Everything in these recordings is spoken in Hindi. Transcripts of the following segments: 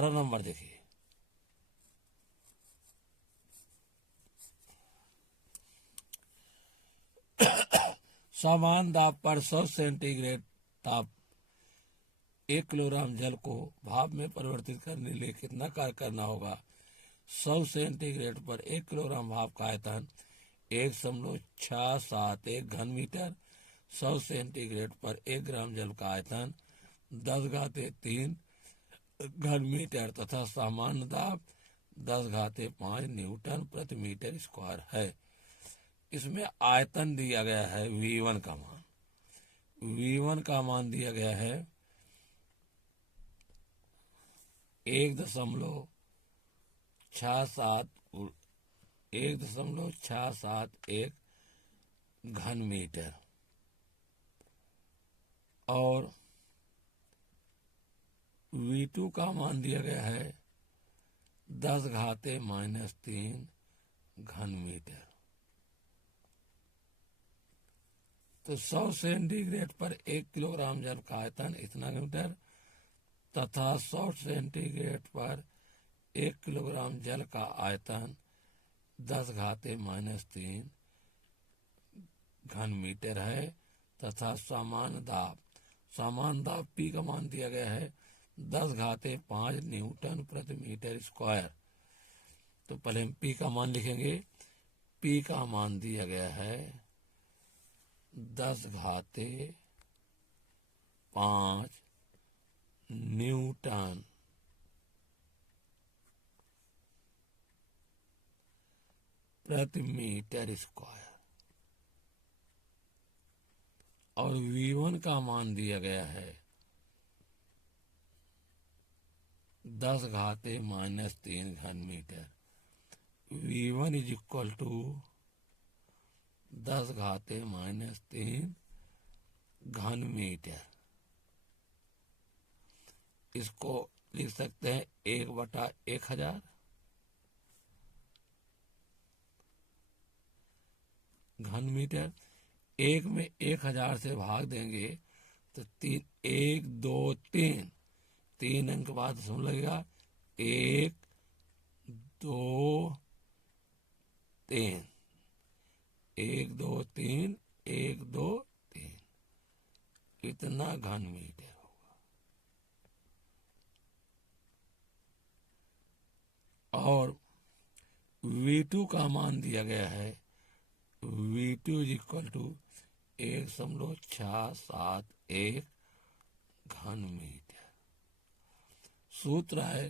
18 नंबर देखिए, समान दाब पर 100 सेंटीग्रेड ताप 1 किलोग्राम जल को भाप में परिवर्तित करने के लिए कितना कार्य करना होगा। 100 सेंटीग्रेड पर 1 किलोग्राम भाप का आयतन 1.671 घन मीटर। 100 सेंटीग्रेड पर 1 ग्राम जल का आयतन 10⁻³ घन मीटर तथा सामान्य दाब 10⁵5 न्यूटन प्रति मीटर स्क्वायर है। इसमें आयतन दिया गया है V1 का मान, V1 का मान दिया गया है 1.671 घन मीटर और V2 का मान दिया गया है 10⁻³ घन मीटर। तो 100 सेंटीग्रेड पर 1 किलोग्राम जल का आयतन इतना मीटर तथा 100 सेंटीग्रेड पर 1 किलोग्राम जल का आयतन 10⁻³ घन मीटर है तथा सामान्य दाब P का मान दिया गया है 10⁵5 न्यूटन प्रति मीटर स्क्वायर। तो पहले हम P का मान लिखेंगे। P का मान दिया गया है 10⁵5 न्यूटन प्रति मीटर स्क्वायर और V1 का मान दिया गया है 10⁻³ घन मीटर। V1 = 10⁻³ घन मीटर। इसको लिख सकते हैं 1/1000 घन मीटर। 1 में 1000 से भाग देंगे तो 1 2 3 अंक के बाद दशमलव लगेगा। 1 2 3 1 2 3 1 2 3 इतना घन मीटर होगा। और V2 का मान दिया गया है V2 = 1.671 घन मीटर। सूत्र है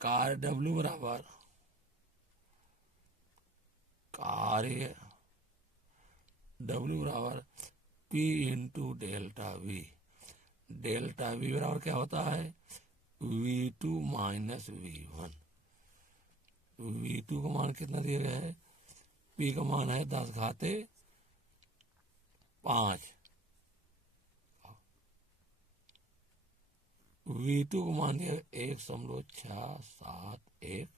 कार्य W बराबर P × delta V। Delta V बराबर क्या होता है V2 - V1। V2 का मान कितना दिया गया है, P का मान है 10⁵5 V2 को मान दिया 1.671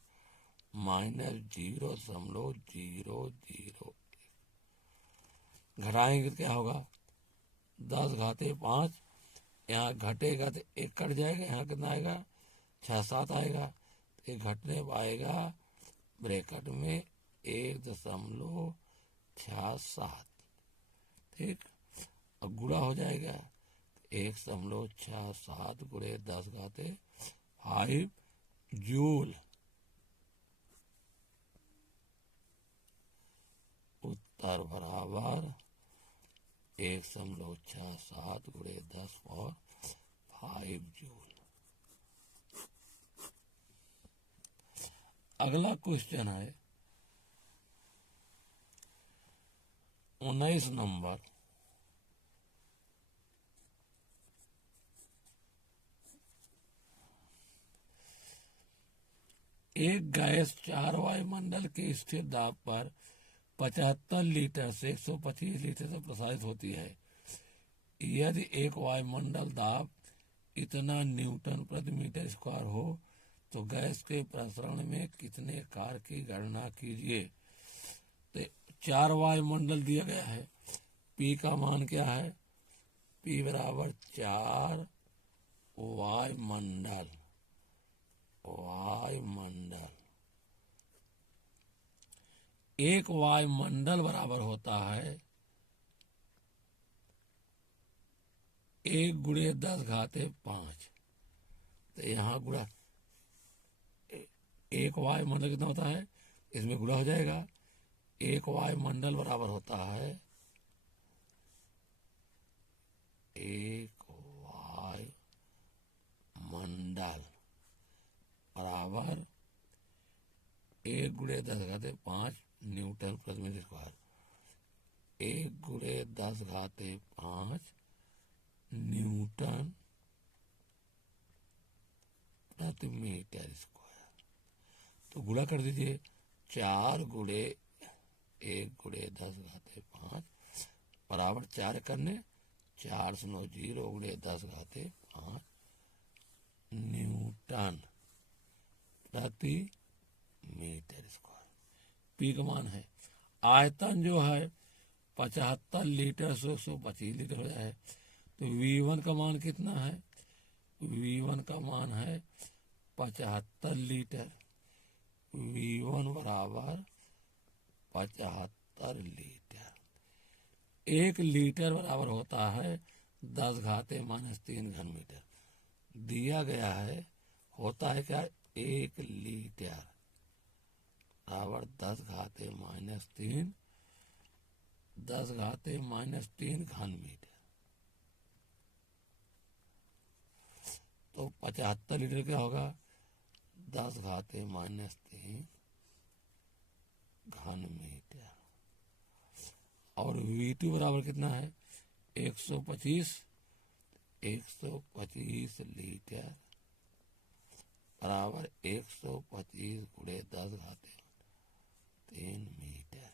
-0.001। घटाएंगे तो क्या होगा 10⁵5, यहाँ घटेगा तो 1 कट जाएगा, यहाँ कितना आएगा 6 7 आएगा। तो ये घटने पाएगा ब्रैकेट में 1.67। ठीक, और गुणा हो जाएगा 1.67 × 10⁵5 जूल। उत्तर बराबर 1.67 × 10⁵ जूल। अगला क्वेश्चन है 19 नंबर। एक गैस 4 वायुमंडल के स्थिर दाब पर 75 लीटर से 125 लीटर तक प्रसारित होती है। यदि एक वायुमंडल दाब इतना न्यूटन प्रति मीटर स्क्वायर हो तो गैस के प्रसरण में कितने कार्य की गणना कीजिए। तो 4 वायुमंडल दिया गया है। P का मान क्या है, P बराबर 4 वायुमंडल वायुमंडल, एक वायुमंडल बराबर होता है 1×10⁵ तो यहाँ गुणा, एक वायुमंडल कितना होता है, इसमें गुणा हो जाएगा। एक वायुमंडल बराबर होता है एक वायुमंडल बराबर 1×10⁵ न्यूटन प्रति मीटर स्क्वायर। 1×10⁵ न्यूटन प्रति मीटर स्क्वायर। तो गुणा कर दीजिए, 4×1×10⁵ बराबर 4 करने 4 से 9 0×10⁵ न्यूटन प्रति मीटर स्क्वायर। पी का मान है, आयतन जो है 75 लीटर से 125 लीटर हो जाए तो V1 का मान कितना है, V1 का मान है 75 लीटर। V1 बराबर 75 लीटर। 1 लीटर बराबर होता है 10⁻³ घन मीटर। दिया गया है, होता है क्या, 1 लीटर बराबर 10⁻³ 10⁻³ घन मीटर। तो 75 लीटर क्या होगा, 10⁻³ घन मीटर। और V2 बराबर कितना है, 125 लीटर बराबर 125×10⁻³ मीटर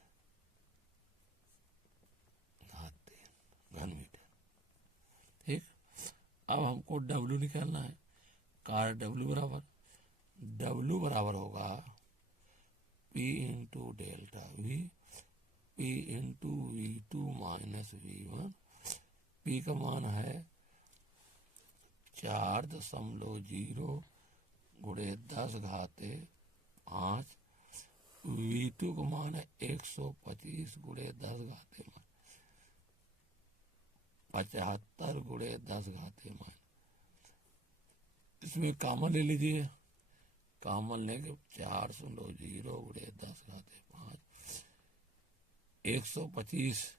घन मीटर। ठीक, अब हमको W निकालना है। कार W बराबर होगा P × delta V, P × V2 - V1। P का मान है 4.0×10⁵। V2 का मान है 125×10⁻75×10⁻। इसमें कॉमन ले लीजिए, कॉमन लेंगे 4.0×10⁵ 125,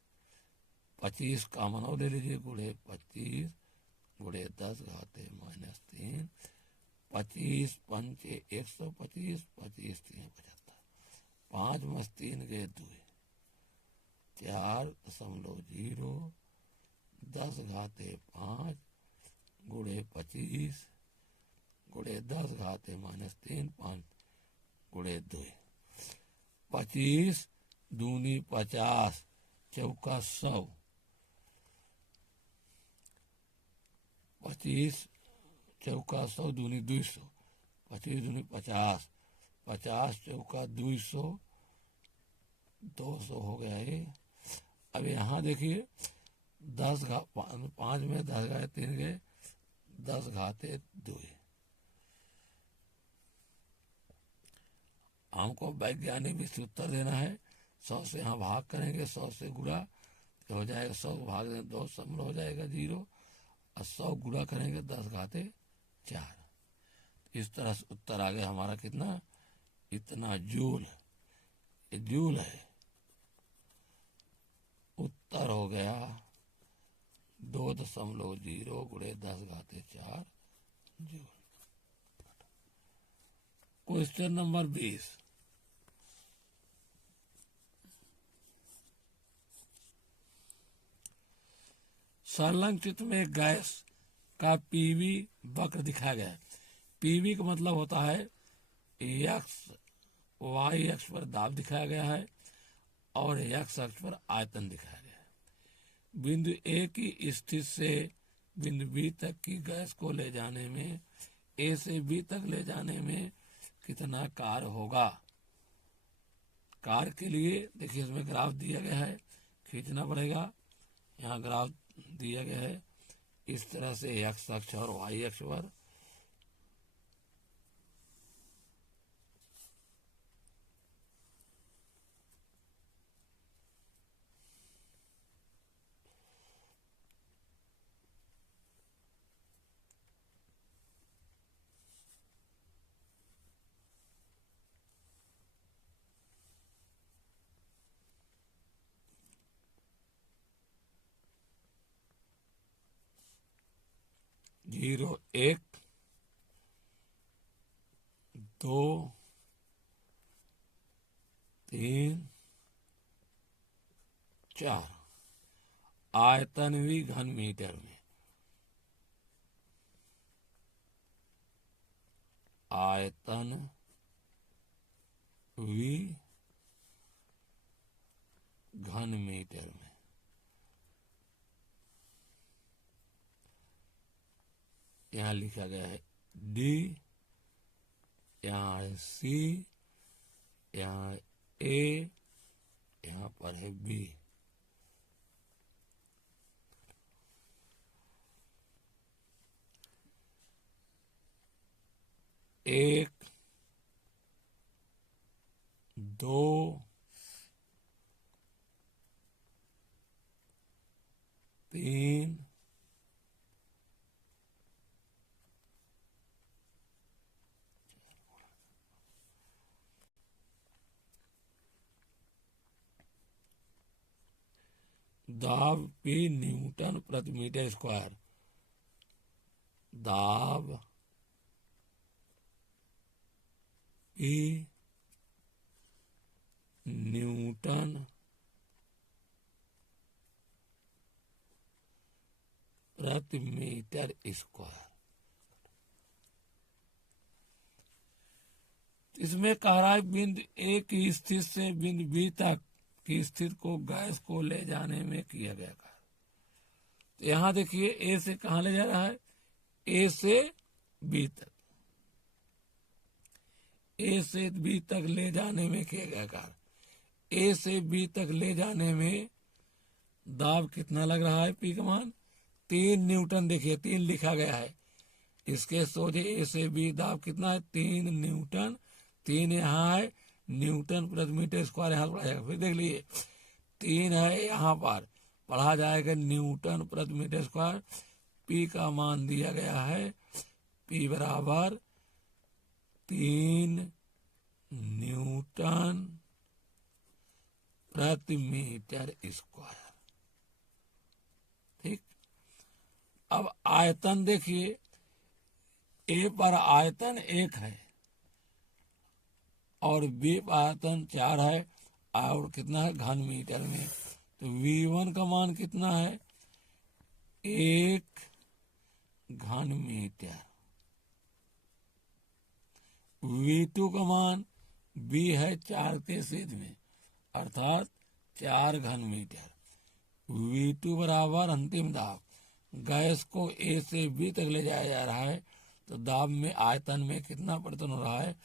25 कॉमन और ले लीजिए, ×25×10⁻³ 25 पंचे 125, 25 3 75, 5 × 3 = 2, 4.0×10⁵ ×25×10⁻³ 5 × 2, 25 दूनी 50, चौका 100, 25 चौका 100 दूनी 200, 25 दूनी 50, 50 चौका 200, 200 हो गया ये। अब यहाँ देखिए 5 में 10⁻³ गए, 10⁻²। हमको वैज्ञानिक भी उत्तर देना है। 100 से यहाँ भाग करेंगे, 100 से गुणा तो हो जाएगा 100 भाग 2 समूल हो जाएगा 0, और 100 गुणा करेंगे 10⁻⁴। इस तरह से उत्तर आ गया हमारा कितना, इतना जूल। ये जूल है, उत्तर हो गया 2.0×10⁻⁴ जूल। क्वेश्चन नंबर 20, संलग्न चित्र में गैस का पीवी वक्र दिखाया गया है। पीवी का मतलब होता है वाई अक्ष पर दाब दिखाया गया है और एक्स अक्ष पर आयतन दिखाया गया है। बिंदु ए की स्थिति से बिंदु बी तक की गैस को ले जाने में, ए से बी तक ले जाने में कितना कार्य होगा। कार्य के लिए देखिए इसमें ग्राफ दिया गया है, खींचना पड़ेगा। यहाँ ग्राफ दिया गया है इस तरह से, एक्स अक्ष और वाई अक्ष पर। 0 1 2 3 4 आयतन भी घन मीटर में, आयतन भी घन मीटर में। यहाँ लिखा गया है डी, यहाँ है सी, यहाँ ए, यहाँ पर है बी। एक, दो, तीन, दाब P न्यूटन प्रति मीटर स्क्वायर, दाब P न्यूटन प्रति मीटर स्क्वायर। इसमें कह रहा है बिंदु ए की स्थिति से बिंदु बी तक की स्थिति को गैस को ले जाने में किया गया कार्य। तो यहाँ देखिए ए से कहाँ ले जा रहा है, ए से बी तक, ए से बी तक ले जाने में किया गया कार्य। ए से बी तक ले जाने में दाब कितना लग रहा है, पी का मान 3 न्यूटन। देखिए 3 लिखा गया है, इसके सोझे ए से बी दाब कितना है, 3 न्यूटन। 3 यहाँ है, न्यूटन प्रति मीटर स्क्वायर यहाँ पढ़ा जाएगा। फिर देख लीजिए 3 है, यहाँ पर पढ़ा जाएगा न्यूटन प्रति मीटर स्क्वायर। पी का मान दिया गया है, पी बराबर 3 न्यूटन प्रति मीटर स्क्वायर। ठीक, अब आयतन देखिए, ए पर आयतन 1 है और बी पर आयतन 4 है, और कितना है, घन मीटर में। तो V1 का मान कितना है, 1 घन मीटर। V2 का मान, B है 4 के छेद में, अर्थात 4 घन मीटर। V2 बराबर अंतिम दाब, गैस को ए से बी तक ले जाया जा रहा है, तो दाब में आयतन में कितना परिवर्तन हो रहा है,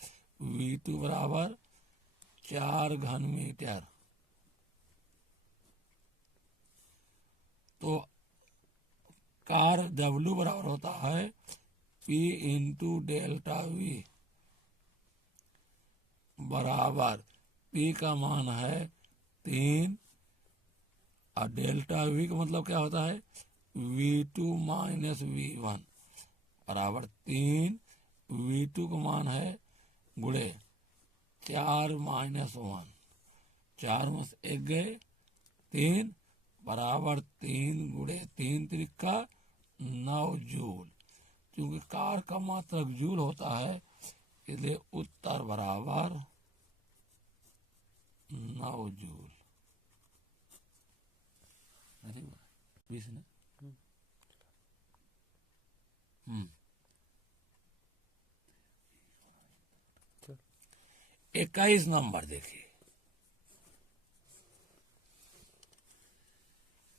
V2 बराबर 4 घन मीटर। तो कार्य W बराबर होता है P इंटू डेल्टा V बराबर, P का मान है 3 और डेल्टा V का मतलब क्या होता है, V2 माइनस V1 बराबर 3। V2 का मान है गुणे 4 माइनस 1, 4 में से 1 गए 3 बराबर 3 गुणे 3 त्रिका 9 जूल। क्योंकि कार का मात्रक जूल होता है, इसलिए उत्तर बराबर 9 जूल। अरे 20 ना। 21 नंबर देखिए,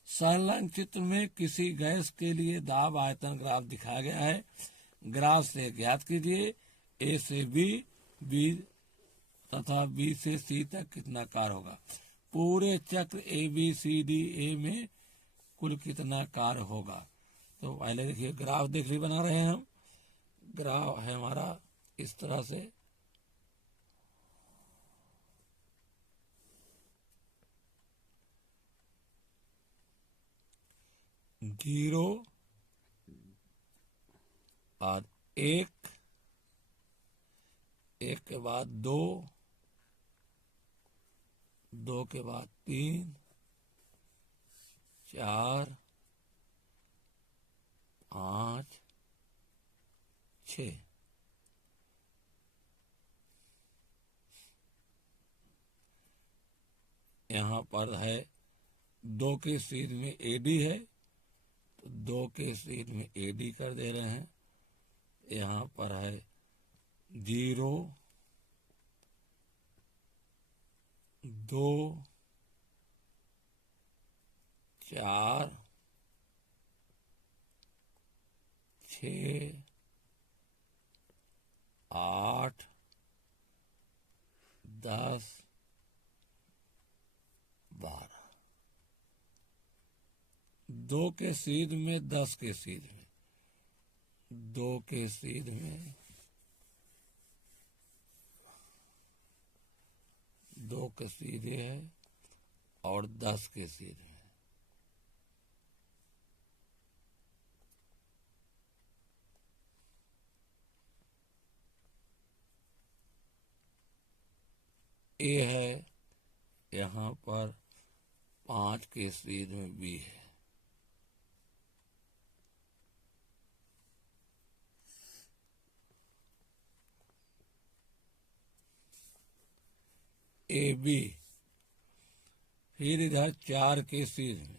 संलग्न चित्र में किसी गैस के लिए दाब आयतन ग्राफ दिखाया गया है। ग्राफ से ज्ञात कीजिए ए से बी, बी तथा बी से सी तक कितना कार्य होगा। पूरे चक्र A B C D A में कुल कितना कार्य होगा। तो पहले देखिए ग्राफ देख ली बना रहे हैं हम। ग्राफ है हमारा इस तरह से, जीरो और 1, 1 के बाद 2, 2 के बाद 3, 4, 5, 6। यहाँ पर है 2 के सीध में AD है, तो 2 के सीध में AD कर दे रहे हैं। यहाँ पर है 0, 2, 4, 6, 8, 10, 12। 2 के सीध में 10 के सीध में, 2 के सीध में 2 के सीधे है और 10 के सीध में। A है, यहाँ पर 5 के सीध में B है। AB, फिर इधर 4 के सीध में,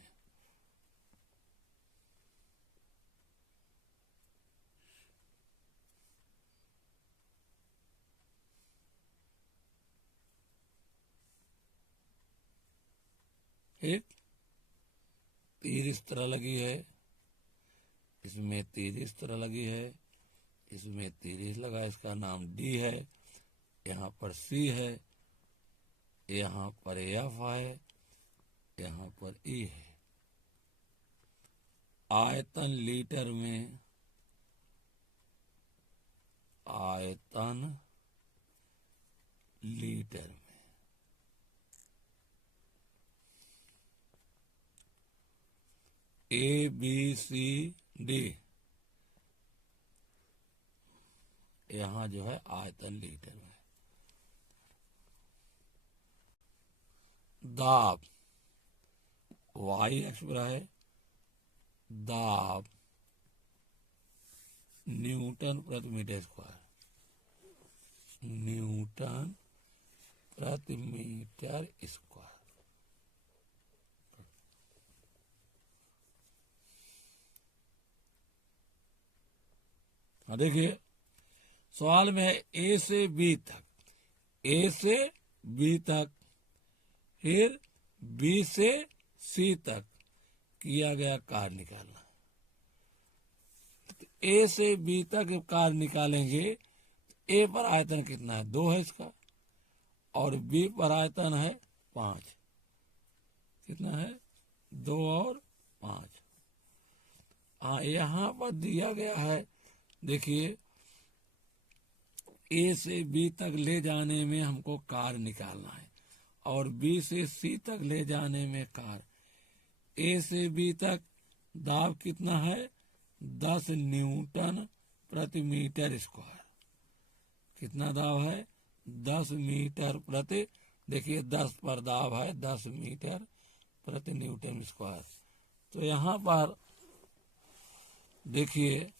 फिर तीर इस तरह लगी है, इसमें तीर इस तरह लगी है, इसमें तीर इस लगा, इसका नाम D है। यहाँ पर C है, यहाँ पर F है, यहाँ पर E है। आयतन लीटर में, आयतन लीटर में ABCD, यहाँ जो है आयतन लीटर में। दाब Y एक्स पर है, दाब न्यूटन प्रति मीटर स्क्वायर, न्यूटन प्रति मीटर स्क्वायर। देखिए सवाल में है A से B तक, A से B तक, फिर B से C तक किया गया कार्य निकालना। A से B तक कार्य निकालेंगे, A पर आयतन कितना है, 2 है इसका, और B पर आयतन है 5। कितना है, 2 और 5। हाँ, यहाँ पर दिया गया है, देखिए A से B तक ले जाने में हमको कार्य निकालना है, और B से C तक ले जाने में कार्य। A से B तक दाब कितना है, 10 न्यूटन प्रति मीटर स्क्वायर। कितना दाब है, 10 मीटर प्रति, देखिए 10 पर दाब है, 10 मीटर प्रति न्यूटन स्क्वायर। तो यहाँ पर देखिए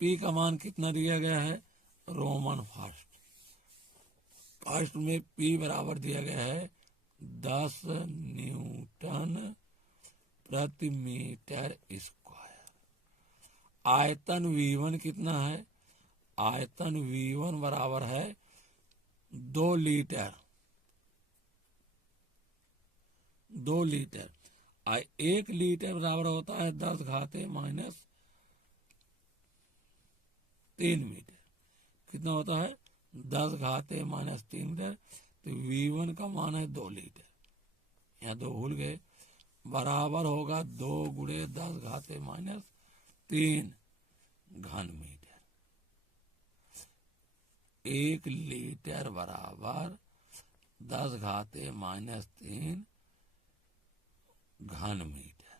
P का मान कितना दिया गया है, रोमन फर्स्ट में P बराबर दिया गया है 10 न्यूटन प्रति मीटर स्क्वायर। आयतन V1 कितना है, आयतन V1 बराबर है 2 लीटर, 2 लीटर। 1 लीटर बराबर होता है 10 घाते माइनस 3 मीटर। कितना होता है, 10 घाते माइनस 3 मीटर। तो V1 का मान है 2 लीटर, यहाँ 2 भूल गए, बराबर होगा 2 गुणे 10 घाते माइनस 3 घन मीटर। 1 लीटर बराबर 10 घाते माइनस 3 घन मीटर।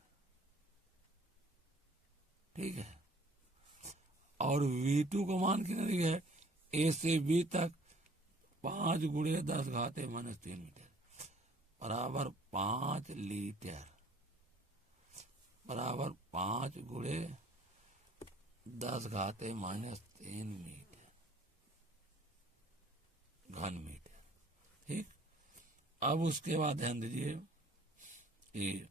ठीक है, और V2 का मान कितना दिया है, A से B तक 5 गुणे 10 घाते माइनस 3 मीटर बराबर 5 लीटर, बराबर 5 गुणे 10⁻³ मीटर घन मीटर। ठीक, अब उसके बाद ध्यान दीजिए, ये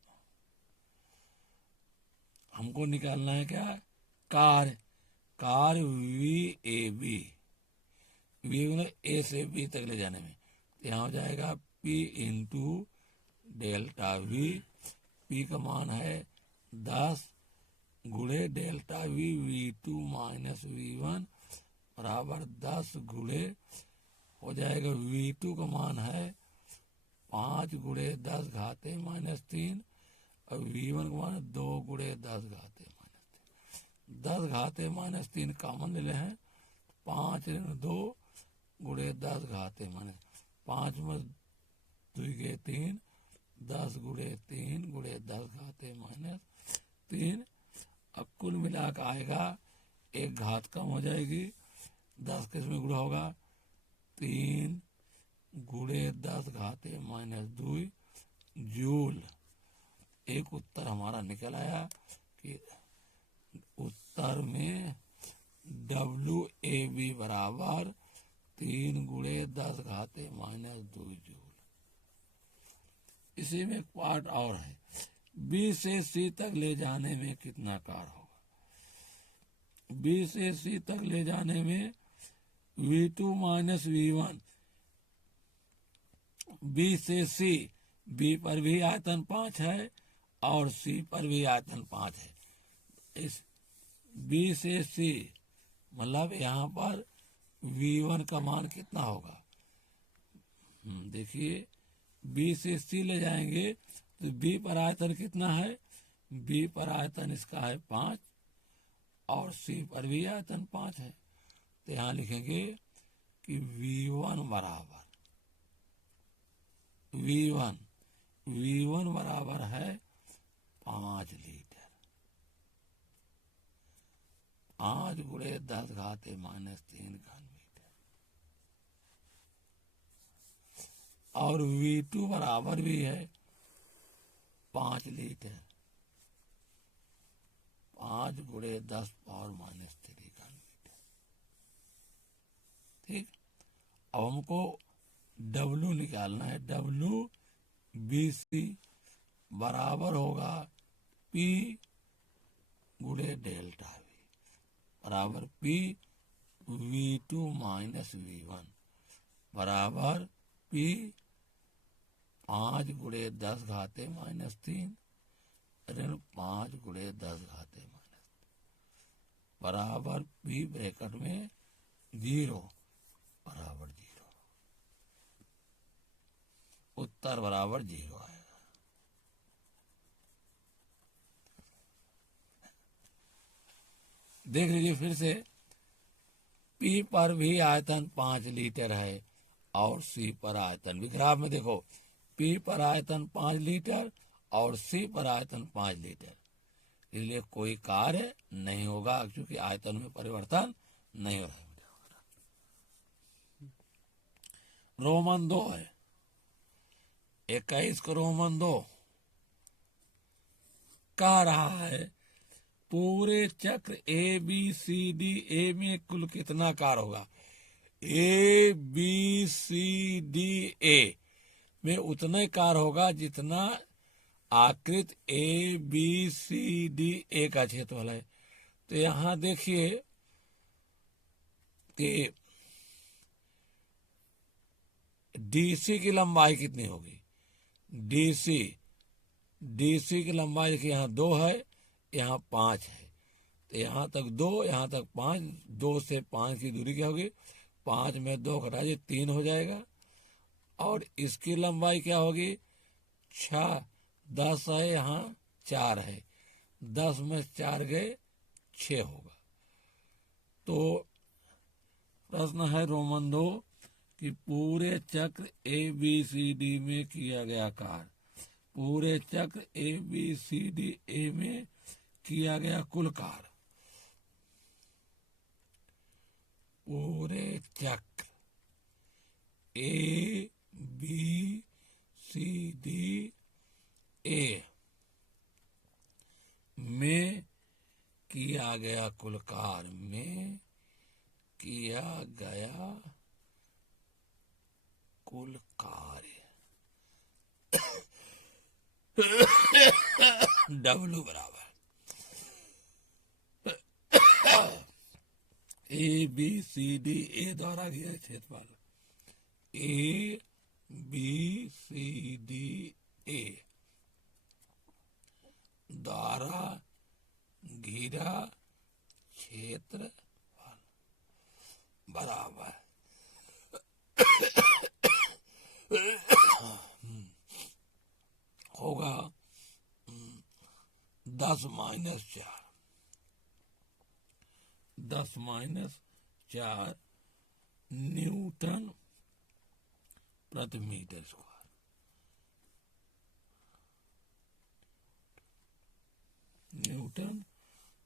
हमको निकालना है क्या, कार VAB, A से B तक ले जाने में, तो यहाँ हो जाएगा P into delta V। P का मान है 10 गुणे delta V, V2 minus V1 बराबर 10 गुणे हो जाएगा, V2 का मान है 5 गुणे 10⁻³ और V1 का मान 2 गुणे 10⁻³। 10⁻³ कॉमन ले रहे हैं, 5 2 गुणे 10⁻³ 5 में 2 के 3, 10 गुणे 3 गुणे 10⁻³ अब कुल मिला कर आएगा, एक घात कम हो जाएगी, 10 किसमें गुणा होगा, 3 गुणे 10⁻² जूल। एक उत्तर हमारा निकल आया कि उत्तर में WAB बराबर 3 गुणे 10⁻² जूल। इसी में एक पार्ट और है, B से C तक ले जाने में कितना कार होगा। B से C तक ले जाने में V2 माइनस V1, B से C, B पर भी आयतन 5 है और C पर भी आयतन 5 है। इस B से C मतलब यहाँ पर V1 का मान कितना होगा, देखिए B से C ले जाएंगे तो B पर आयतन कितना है, B पर आयतन इसका है 5 और C पर भी आयतन 5 है, तो यहाँ लिखेंगे कि V1 बराबर है 5 लीटर, 5 गुणे 10⁻³ घन मीटर। और V2 बराबर भी है 5 लीटर, 5 गुणे 10⁻³ घन मीटर। ठीक, अब हमको W निकालना है। WBC बराबर होगा P गुणे डेल्टा V बराबर P V2 माइनस V1 बराबर P 5 गुणे 10⁻³ ऋण 5 गुणे 10⁻³ बराबर P ब्रैकेट में 0 बराबर 0, उत्तर बराबर 0 आएगा। देख लीजिए फिर से, P पर भी आयतन 5 लीटर है और C पर आयतन भी, ग्राफ में देखो P पर आयतन 5 लीटर और C पर आयतन 5 लीटर, इसलिए कोई कार्य नहीं होगा क्योंकि आयतन में परिवर्तन नहीं हो रहा है। रोमन 2 है, 21 को रोमन 2 कह रहा है पूरे चक्र ABCDA में कुल कितना कार होगा। ABCDA में उतना कार होगा जितना आकृत ABCDA का क्षेत्रफल है। तो यहां देखिए कि DC की लंबाई कितनी होगी, DC की लंबाई देखिए यहाँ 2 है, यहाँ 5 है, तो यहाँ तक 2, यहाँ तक 5, 2 से 5 की दूरी क्या होगी, 5 में 2 घटाइए 3 हो जाएगा। और इसकी लंबाई क्या होगी, 6, 10 है, यहाँ 4 है, 10 में 4 गए 6 होगा। तो प्रश्न है रोमन 2 कि पूरे चक्र ABCD में किया गया कार्य, पूरे चक्र ABCDA में किया गया कुल कार्य, पूरे चक्र ABCDA में किया गया कुल कार्य में किया गया कुल कार्य W बराबर A B C D A द्वारा किया क्षेत्रफल A B C D A द्वारा घिरा क्षेत्रफल बराबर होगा 10-4 न्यूटन प्रति मीटर स्क्वायर। न्यूटन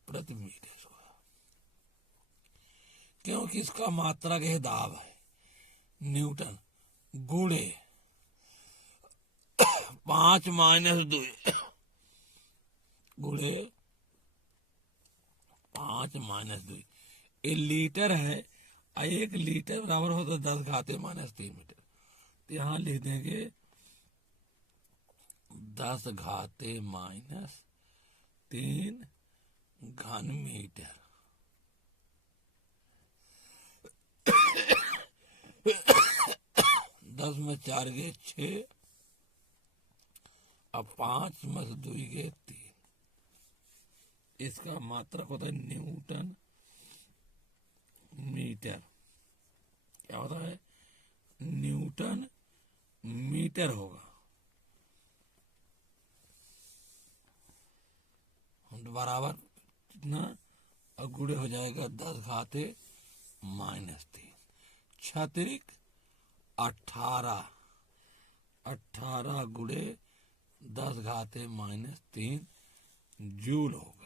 प्रति मीटर स्क्वायर, क्योंकि इसका मात्रक है दाब है न्यूटन गुणे 5-2 गुणे 5-2 ये लीटर है। 1 लीटर बराबर होता है 10 घाते -3 मीटर। तो यहाँ लिख देंगे 10 घाते -3 घन मीटर। 10 में 4 गए 6, अब 5 में 2 गए 3। इसका मात्रक होता है न्यूटन मीटर। क्या होता है? न्यूटन मीटर होगा। बराबर कितना? और गुणे हो जाएगा 10 घाते -3 छत्रिक 18 गुणे 10 घाते -3 जूल होगा।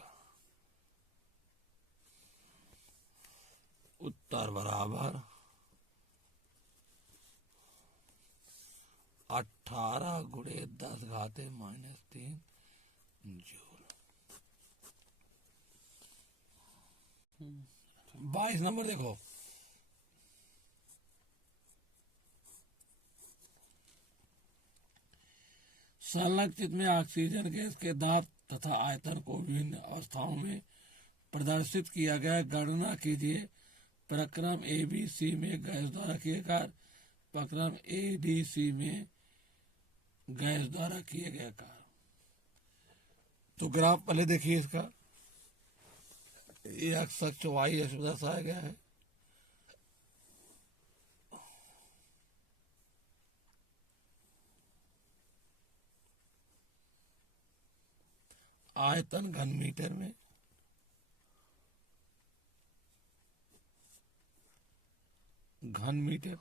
उत्तर बराबर 18 गुणे 10 घाते -3 जूल। 22 नंबर देखो। संलग्न चित्र में ऑक्सीजन गैस के दाब तथा आयतन को विभिन्न अवस्थाओं में प्रदर्शित किया गया। गणना कीजिए प्रक्रम ABC में गैस द्वारा किए कार्य, प्रक्रम ADC में गैस द्वारा किए गए कार्य। तो ग्राफ पहले देखिए इसका, ये अक्ष अक्ष Y अक्ष दर्शाया गया है। आयतन घन मीटर में, घन मीटर,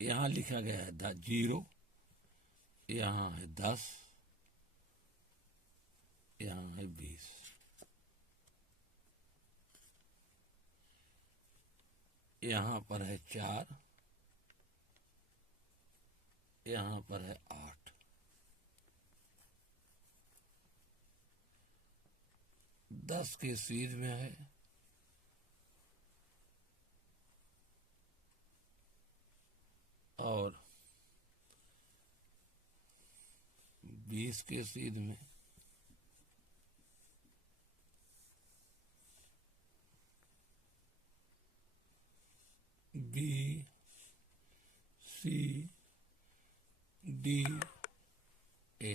यहां लिखा गया है 0, यहां है 10, यहां है 20। यहां पर है 4, यहां पर है 8। 10 के सीध में है, और 20 के सीध में। B C D A।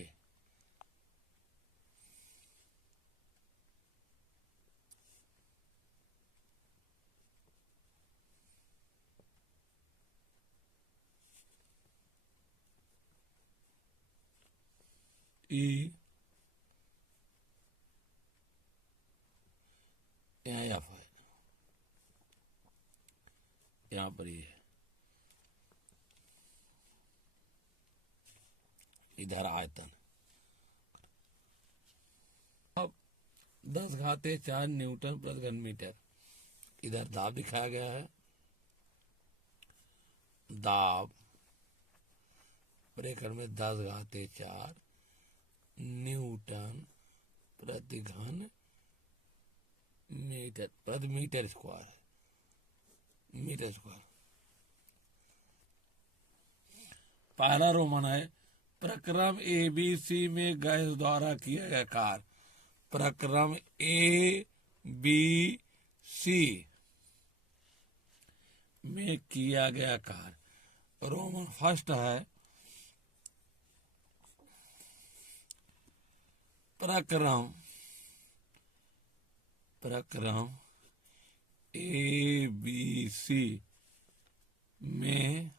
E यहाँ F है, यहाँ पर ये इधर आयतन। अब 10 घाते 4 न्यूटन प्रति घन मीटर। इधर दाब दिखाया गया है। दाब ब्रैकेट में 10⁴ न्यूटन प्रति घन मीटर प्रति मीटर स्क्वायर मीटर स्क्वायर। पहला रोमन है प्रक्रम ABC में गैस द्वारा किया गया कार्य। प्रक्रम ABC में किया गया कार्य। रोमन फर्स्ट है प्रक्रम ABC में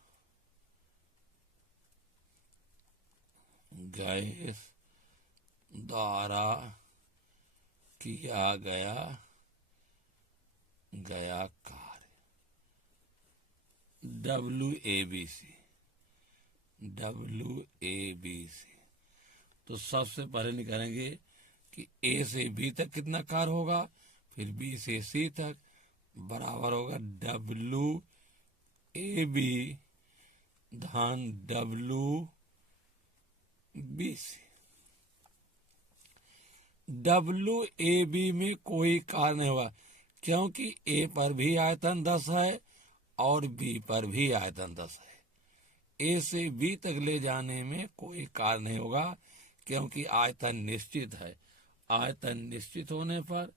गैस द्वारा किया गया कार्य। WABC। तो सबसे पहले निकालेंगे कि A से B तक कितना कार्य होगा, फिर B से C तक बराबर होगा WAB धन WBC। WAB में कोई कार्य नहीं हुआ क्योंकि A पर भी आयतन 10 है और B पर भी आयतन 10 है। A से B तक ले जाने में कोई कार्य नहीं होगा क्योंकि आयतन निश्चित है। आयतन निश्चित होने पर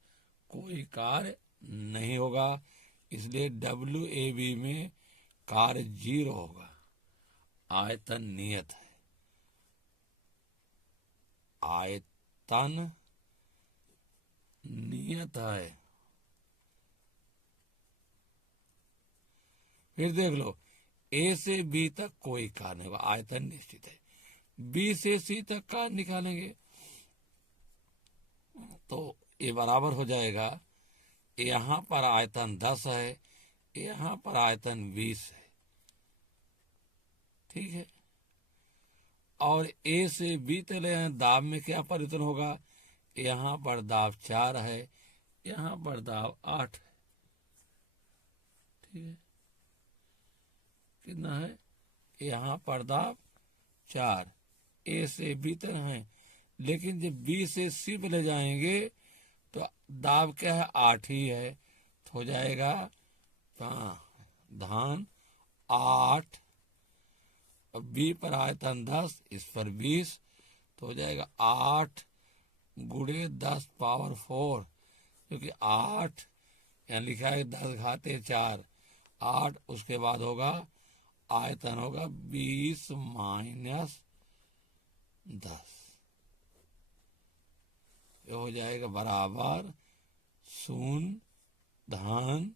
कोई कार्य नहीं होगा, इसलिए WAB में कार्य 0 होगा। आयतन नियत है। आयतन नियत है। फिर देख लो A से B तक कोई कार्य नहीं होगा, आयतन निश्चित है। B से C तक कार्य निकालेंगे तो ये बराबर हो जाएगा, यहाँ पर आयतन 10 है, यहाँ पर आयतन 20 है, ठीक है। और A से B तक दाब में क्या परिवर्तन होगा, यहाँ पर दाब 4 है, यहाँ पर दाब 8 है, ठीक है। कितना है, यहाँ पर दाब 4 A से B तक है, लेकिन जब B से C पे ले जाएंगे तो दाब क्या है, 8 ही है, तो हो जाएगा धन 8। अब B पर आयतन 10, इस पर 20, तो हो जाएगा 8 गुणे 10 पावर 4, क्योंकि 8 यहाँ लिखा है 10⁴ 8, उसके बाद होगा आयतन होगा 20 माइनस 10, ये हो जाएगा बराबर 0 धन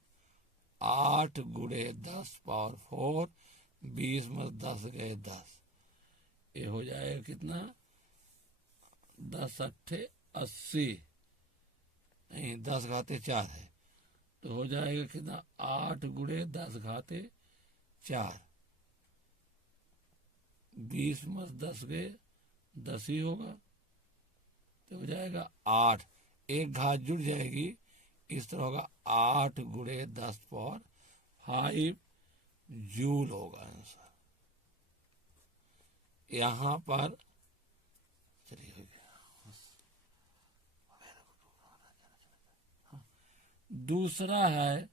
8 गुणे 10 पावर 4, 20 में 10 गए 10, ये हो जाएगा कितना, 10 अट्ठे 80, नहीं 10⁴ 4 है, तो हो जाएगा कितना 8 गुणे 10⁴, 20 में 10 गए 10 ही होगा, तो हो जाएगा 8, एक घात जुड़ जाएगी, इस तरह होगा 8 गुणे 10 पावर 5 जूल होगा आंसर। यहाँ पर चलिए हो गया। दूसरा है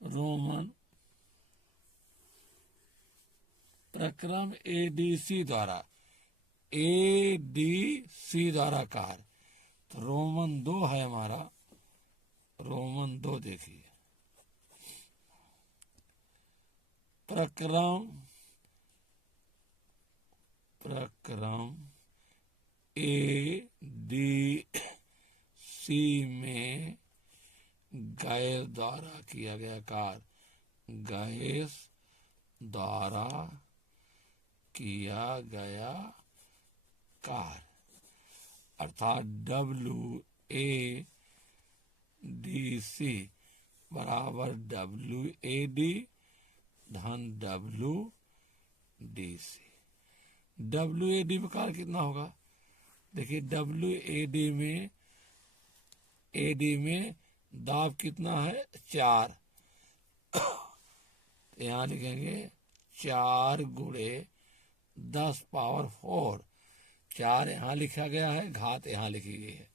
रोमन प्रक्रम ADC द्वारा कार्य। तो रोमन 2 है हमारा, रोमन 2 देखिए, प्रक्रम ADC में गैस द्वारा किया गया कार्य। गैस द्वारा किया गया कार्य अर्थात WADC बराबर WAD धन WDC। WAD में कार्य कितना होगा, देखिए WAD में AD में दाब कितना है 4, यहाँ लिखेंगे 4 गुणे 10⁴ 4 यहाँ लिखा गया है, घात यहाँ लिखी गई है।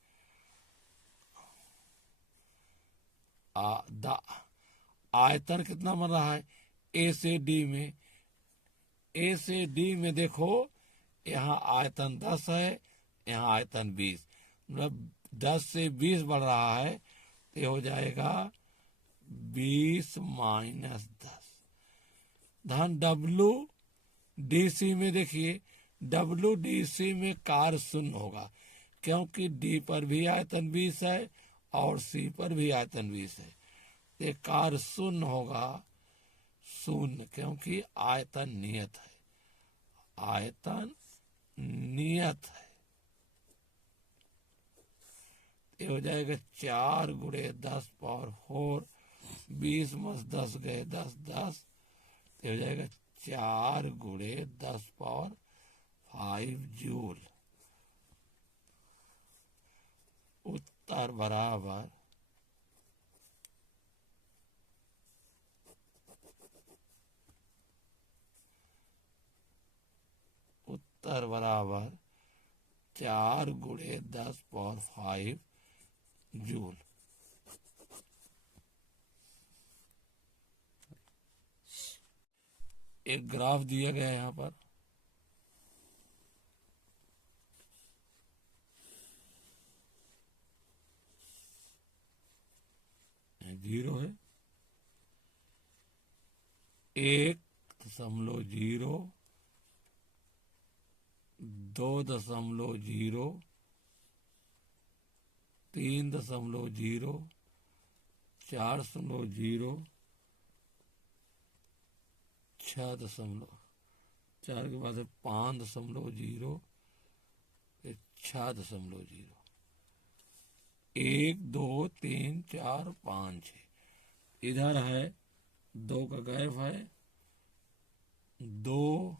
आयतन कितना बन रहा है ए से डी में? ए से डी में देखो, यहाँ आयतन 10 है, यहाँ आयतन 20, मतलब 10 से 20 बढ़ रहा है, तो ये हो जाएगा 20 - 10। धन डब्ल्यू डी सी में देखिए, डब्ल्यू डी सी में कार्य शून्य होगा, क्योंकि डी पर भी आयतन 20 है और सी पर भी आयतन 20 है। ये कार्य शून्य होगा, शून्य, क्योंकि आयतन नियत है, आयतन नियत है। ये हो जाएगा 4 × 10⁴, 20 - 10 गए 10 10, ये हो जाएगा 4 × 10⁵ जूल। उत्तर बराबर उत्तर बराबर 4 × 10⁵ जूल। एक ग्राफ दिया गया है यहाँ पर, जीरो है, 1.0, 2.0, 3.0, 4.0, 6.4 के बाद 5.0, 6.0, 1 2 3 4 5 6। इधर है 2 का गैप है, 2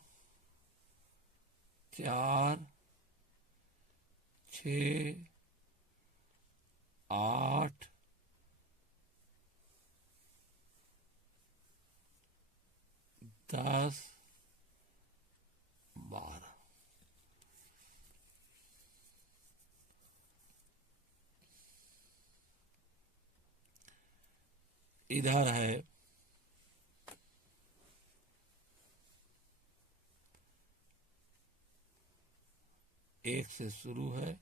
4 6 8 10 12। इधर है 1 से शुरू है,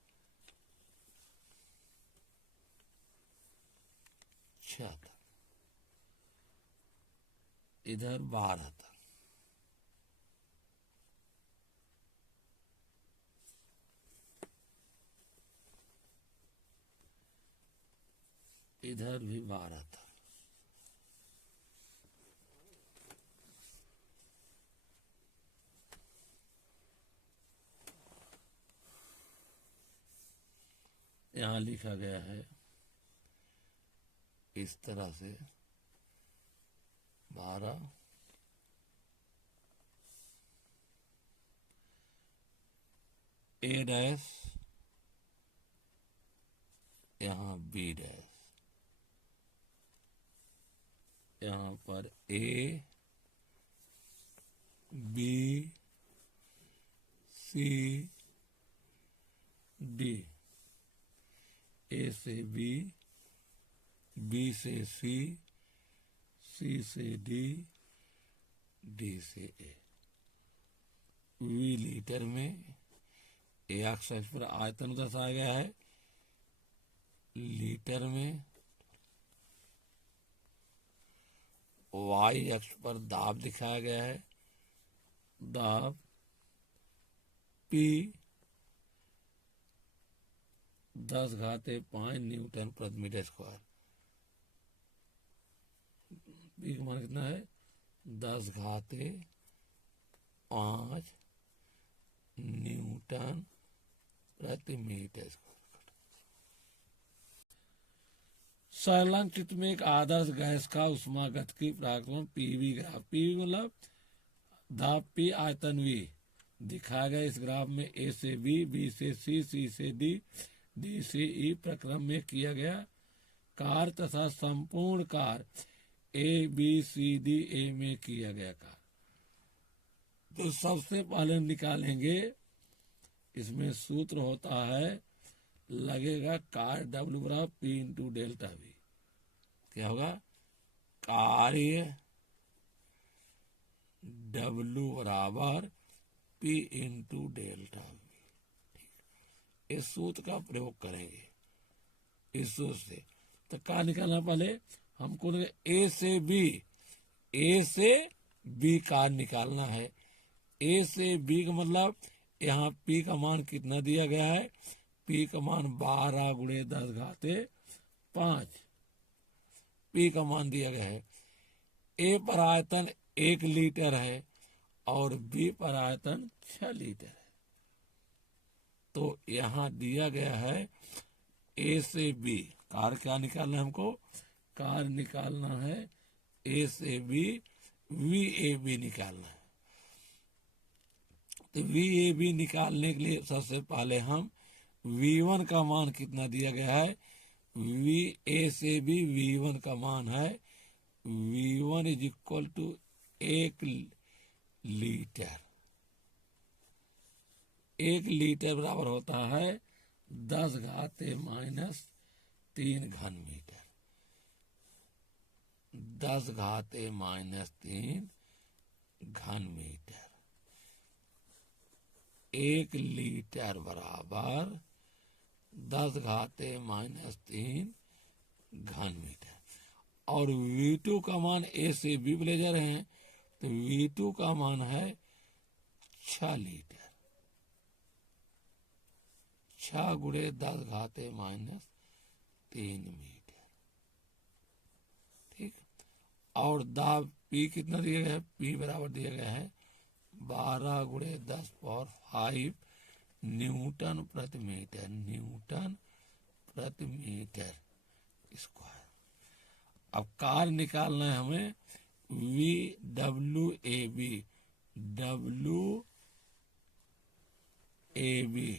6 तक, इधर 12 तक। इधर भी 12 तक। यहाँ लिखा गया है इस तरह से 12, A', यहाँ B', यहाँ पर A B C D, A से B, B से C, C से D, D से A। वी लीटर में ए अक्ष पर आयतन दर्शाया गया है, लीटर में वाई अक्ष पर दाब दिखाया गया है, दाब P 10⁵ न्यूटन प्रति मीटर स्क्वायर। P का मान कितना है? 10⁵ न्यूटन प्रति मीटर स्क्वायर। संलग्न में एक आदर्श गैस का ऊष्मागतिकी प्राकृतन पीवी ग्राफ, पीवी मतलब दाब P आयतन V दिखाया गया इस ग्राफ में A से B, B से C, C से D, D से E प्रक्रम में किया गया कार्य तथा संपूर्ण कार्य A B C D A में किया गया कार्य। तो सबसे पहले निकालेंगे, इसमें सूत्र होता है, लगेगा कार्य W बराबर P इंटू डेल्टा V। क्या होगा? कार्य W बराबर P इंटू डेल्टा V। इस सूत्र का प्रयोग करेंगे, इस सूत्र से। तो क्या निकालना? पहले हमको ए से बी कार्य निकालना है। ए से बी का मतलब यहाँ P का मान कितना दिया गया है? P का मान 12 गुणे 10 घाते 5 P का मान दिया गया है। ए पर आयतन 1 लीटर है और बी पर आयतन 6 लीटर है। तो यहाँ दिया गया है ए से बी कार्य क्या निकालना है हमको? कार्य निकालना है ए से बी, वी ए बी निकालना है। तो वी ए बी निकालने के लिए सबसे पहले हम V1 का मान कितना दिया गया है? वी ए से बी V1 का मान है V1 is equal to 1 litre. 1 litre बराबर होता है 10 घाते माइनस 3 घन मीटर। 10 घाते माइनस 3 घन मीटर। 1 लीटर बराबर 10 घाते माइनस 3 घन मीटर। और V2 का मान ए से बी ले जा रहे हैं, तो V2 का मान है 6 लीटर। 6 गुणे 10 घाते माइनस 3 मीटर। ठीक। और दाब P कितना दिया गया है? P बराबर दिया गया है 12 गुणे 10 पावर 5 न्यूटन प्रति मीटर। न्यूटन प्रति मीटर स्क्वायर। अब कार्य निकालना है हमें V W A B. W A B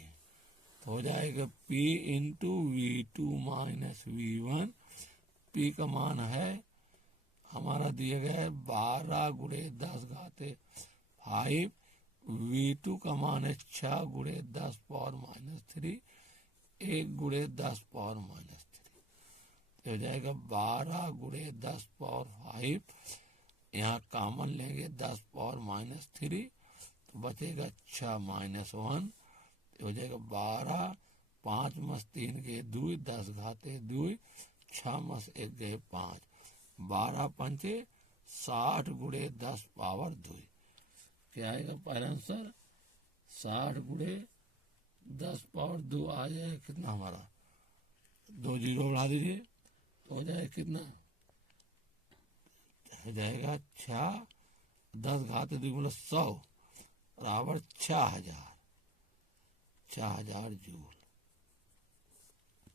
तो हो जाएगा P into V2 minus V1। P का मान है हमारा दिया गया है 12 गुणे 10 घाते 5। V2 का मान है 6 गुणे 10 पावर माइनस 3, 1 गुणे 10 पावर माइनस 3। तो हो जाएगा 12 गुणे 10 पावर 5। यहाँ कॉमन लेंगे 10 पावर माइनस 3, तो बचेगा 6 माइनस 1। हो जाएगा 12, 5 मस 3 गए 2, 10 घाते 2, 6 मस 1 गए 5, 12 पंचे 60 गुणे 10 पावर 2। क्या आएगा पहला आंसर? 60 गुणे 10 पावर 2 आ जाएगा कितना हमारा? 2 जीरो बढ़ा दीजिए तो हो जाएगा कितना? हो जाएगा 6, 10 घाते 2 मतलब 100 बराबर 6000 जूल।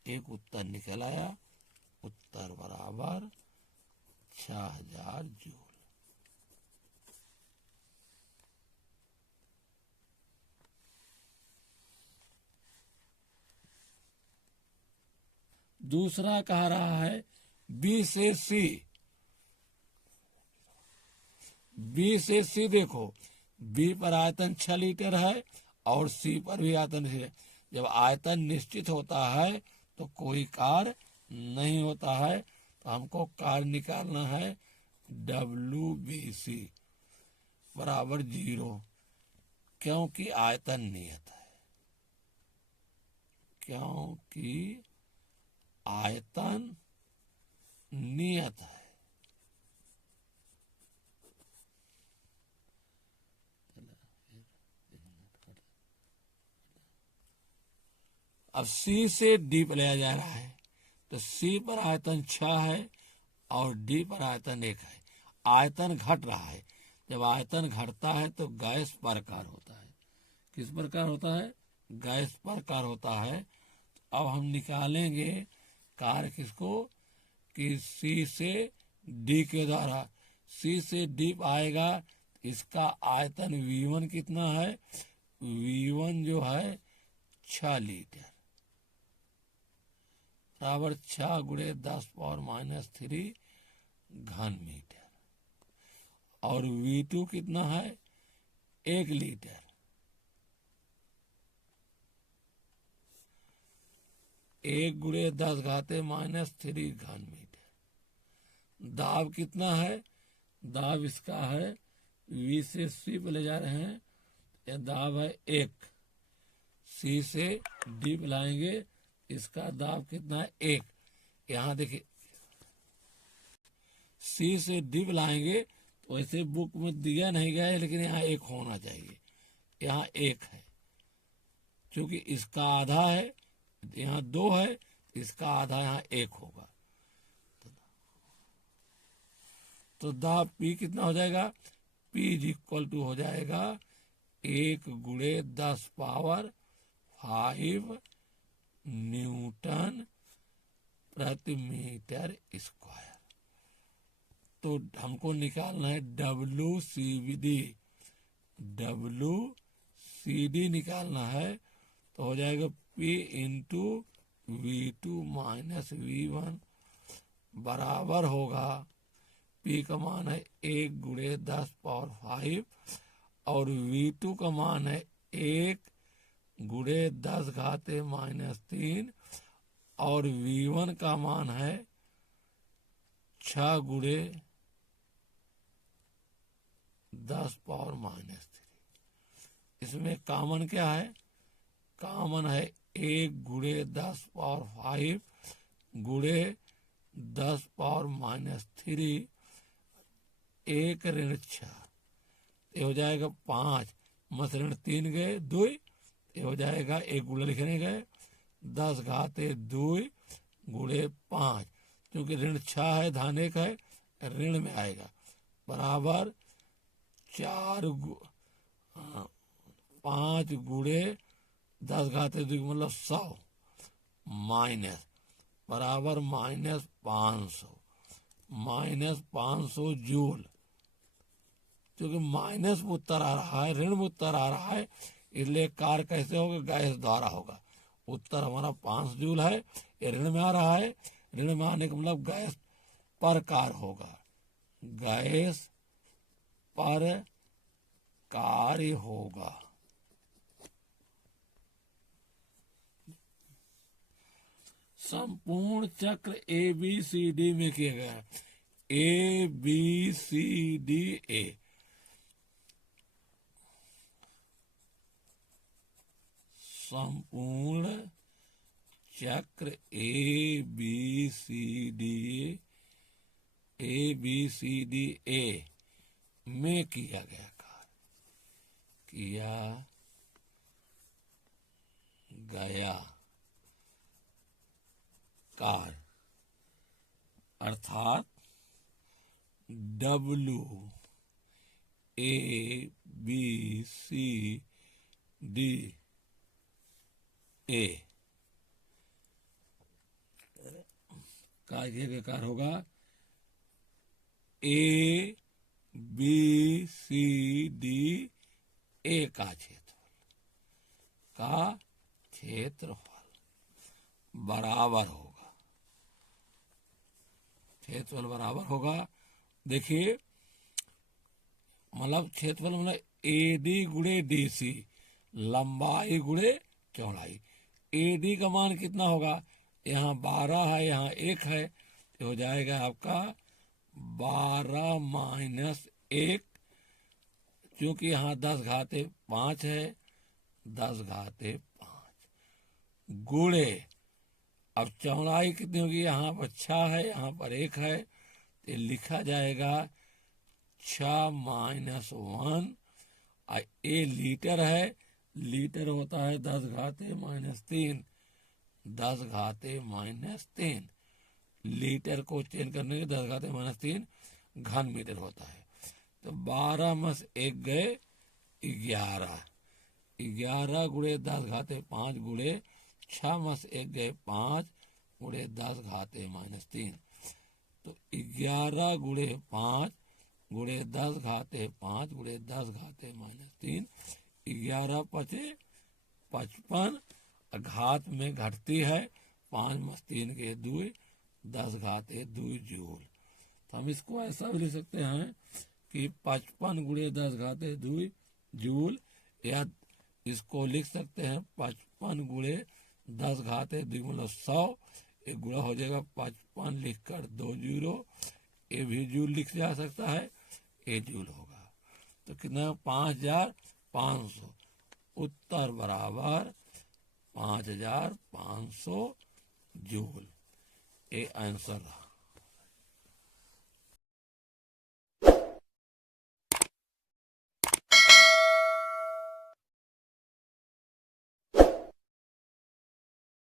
एक उत्तर निकल आया। उत्तर बराबर 6000 जूल। दूसरा कह रहा है बी से सी। बी से सी देखो, बी पर आयतन 6 लीटर है और सी पर भी आयतन है। जब आयतन निश्चित होता है तो कोई कार्य नहीं होता है। तो हमको कार्य निकालना है WBC बराबर 0, क्योंकि आयतन नियत है। क्योंकि आयतन नियत है। अब सी से डी पर लिया जा रहा है, तो सी पर आयतन 6 है और डी पर आयतन 1 है। आयतन घट रहा है। जब आयतन घटता है तो गैस प्रकार होता है। किस प्रकार होता है? गैस प्रकार होता है। अब हम निकालेंगे कार्य किसको? कि सी से डी के द्वारा। सी से डी आएगा, इसका आयतन V1 कितना है? V1 जो है 6 लीटर बराबर 6 गुणे 10 पावर माइनस 3 घन मीटर। और V2 कितना है? 1 लीटर, एक गुणे 10 घाते -3 घन मीटर। दाब कितना है? दाब इसका है V से C पे ले जा रहे हैं, यह दाब है 1। C से D पे लाएंगे, इसका दाब कितना है? 1। यहाँ देखिए C से D पे लाएंगे तो वैसे बुक में दिया नहीं गया है, लेकिन यहाँ 1 होना चाहिए। यहाँ 1 है, क्योंकि इसका आधा है, यहाँ 2 है, इसका आधा यहाँ 1 होगा। तो दाब P कितना हो जाएगा? P इज इक्वल टू हो जाएगा 1 गुणे 10 पावर 5 न्यूटन प्रति मीटर स्क्वायर। तो हमको निकालना है WCD निकालना है। तो हो जाएगा P into V2 minus V1 बराबर होगा, P का मान है 1 गुणे 10 पावर 5 और V2 का मान है 1 गुणे 10 घाते -3 और V1 का मान है 6 गुणे 10 पावर -3। इसमें कॉमन क्या है? कॉमन है 1 गुणे 10 पावर 5 गुणे 10 पावर -3, 1 ऋण 6, ये हो जाएगा 5 मस ऋण 3 गए 2, ये हो जाएगा 1 गुणे लिखने गए 10 घाते 2 गुणे 5, क्योंकि ऋण 6 है, धन 1 है, ऋण में आएगा, बराबर 5 गुणे 10 घाते 2 मतलब 100 माइनस बराबर -500 जूल। क्योंकि माइनस में उत्तर आ रहा है, ऋण में उत्तर आ रहा है, इसलिए कार्य कैसे होगा? गैस द्वारा होगा। उत्तर हमारा 5 जूल है, ये ऋण में आ रहा है, ऋण में आने का मतलब गैस पर कार्य होगा, गैस पर कार्य होगा। संपूर्ण चक्र ABCD में किया गया ABCDA। संपूर्ण चक्र ABCDA में किया गया कार्य, किया गया कार्य, अर्थात WABCDA कार्य के कार्य होगा ABCDA का क्षेत्रफल बराबर होगा, क्षेत्रफल बराबर होगा। देखिए मतलब क्षेत्रफल मतलब AD गुणे DC, लंबाई गुणे चौड़ाई। AD का मान कितना होगा? यहाँ 12 है, यहाँ 1 है, तो हो जाएगा आपका 12 माइनस 1, क्योंकि यहाँ 10 घाते 5 है, 10 घाते 5 गुणे, अब चौड़ाई कितनी होगी? यहाँ पर 6 है, यहाँ पर 1 है, तो लिखा जाएगा 6 माइनस 1। ये लीटर है, लीटर होता है 10 घाते -3, 10 घाते -3, लीटर को चेंज करने के 10 घाते -3 घन मीटर होता है। तो 12 मस 1 गए 11, 11 गुणे 10 घाते 5 गुणे 6 मस 1 गए 5 गुणे 10 घाते -3, तो 11 गुणे 5 गुणे 10 घाते 5 गुणे 10 घाते -3, 11 पचे 55, घात में घटती है, 5 मस 3 के 2, 10 घाते 2 जूल। तो हम इसको ऐसा भी लिख सकते हैं कि 55 गुणे 10 घाते 2 जूल, या इसको लिख सकते हैं 55 गुणे 10 घात 100, एक गुणा हो जाएगा 55 लिखकर 2 जीरो, ये भी जूल लिख जा सकता है, ये जूल होगा। तो कितना 5500, उत्तर बराबर 5500 जूल, ये आंसर रहा।